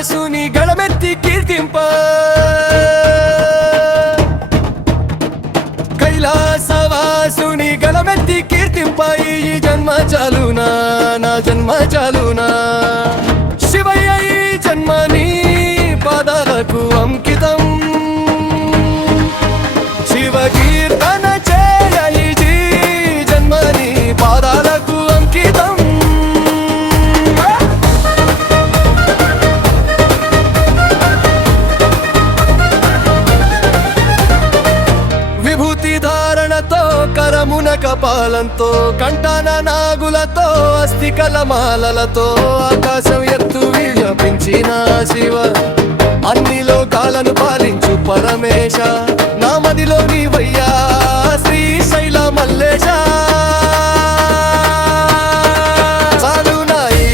కైలాసవాసుని గళమెత్తి కీర్తింప కైలాసవాసుని గళమెత్తి కీర్తింప ఈ జన్మ చాలునా నా జన్మ చాలునా శివయ్య ఈ జన్మ నీ పాదాలకు అంకితం శివ కీర్తన చేయ ఈ జన్మ నీ పాదాలకు అంకితం విభూతి ధారణతో కరమున కపాలంతో కంఠాన నాగులతో అస్థికల మాలలతో ఆకాశం ఎత్తు వ్యాపించిన శివ అన్ని లోకాలను పాలించు పరమేశ నా మదిలో నీవయ్యా శ్రీశైల మల్లేశ చాలునా ఈ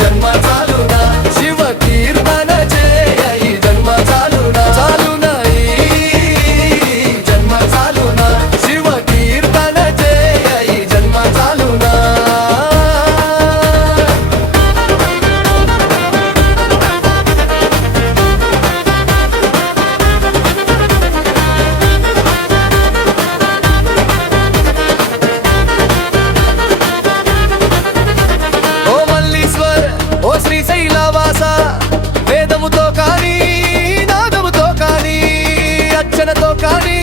జన్మ చాలునా శివ కీర్తన చేయ ఈ జన్మ చాలునా చాలునా ఈ జన్మ చాలునా శివ కీర్తన చేయ ఈ జన్మ చాలునా ఓ శ్రీశైలవాస వేదముతో కానీ నాదముతో కానీ అర్చనతో కానీ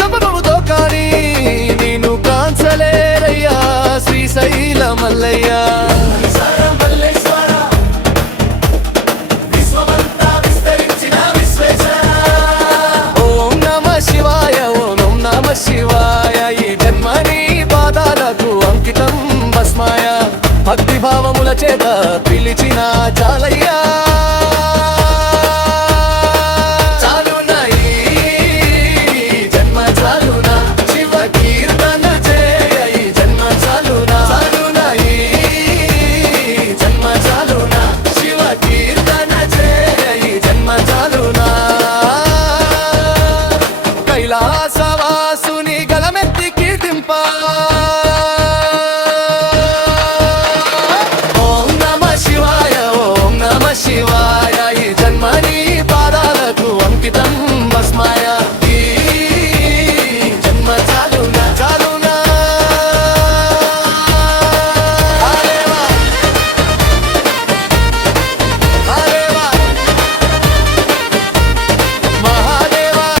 జపముతో కానీ నేను కాంచలేరయ్యా శ్రీశైల మల్లయ్య ఓం నమ శివాయ ఓం నమ శివాయ ఈ జన్మని పాదాలకు అంకితం భస్మాయ భక్తి భావముల చేత పిలిచిన చాలయ్యా చాలునా ఈ జన్మ చాలునా శివ కీర్తన చేయ ఈ జన్మ చాలునా చాలునా ఈ జన్మ చాలునా శివ కీర్తన చేయ ఈ జన్మ చాలునా కైలాసవాసుని గళమెత్తి కీర్తింప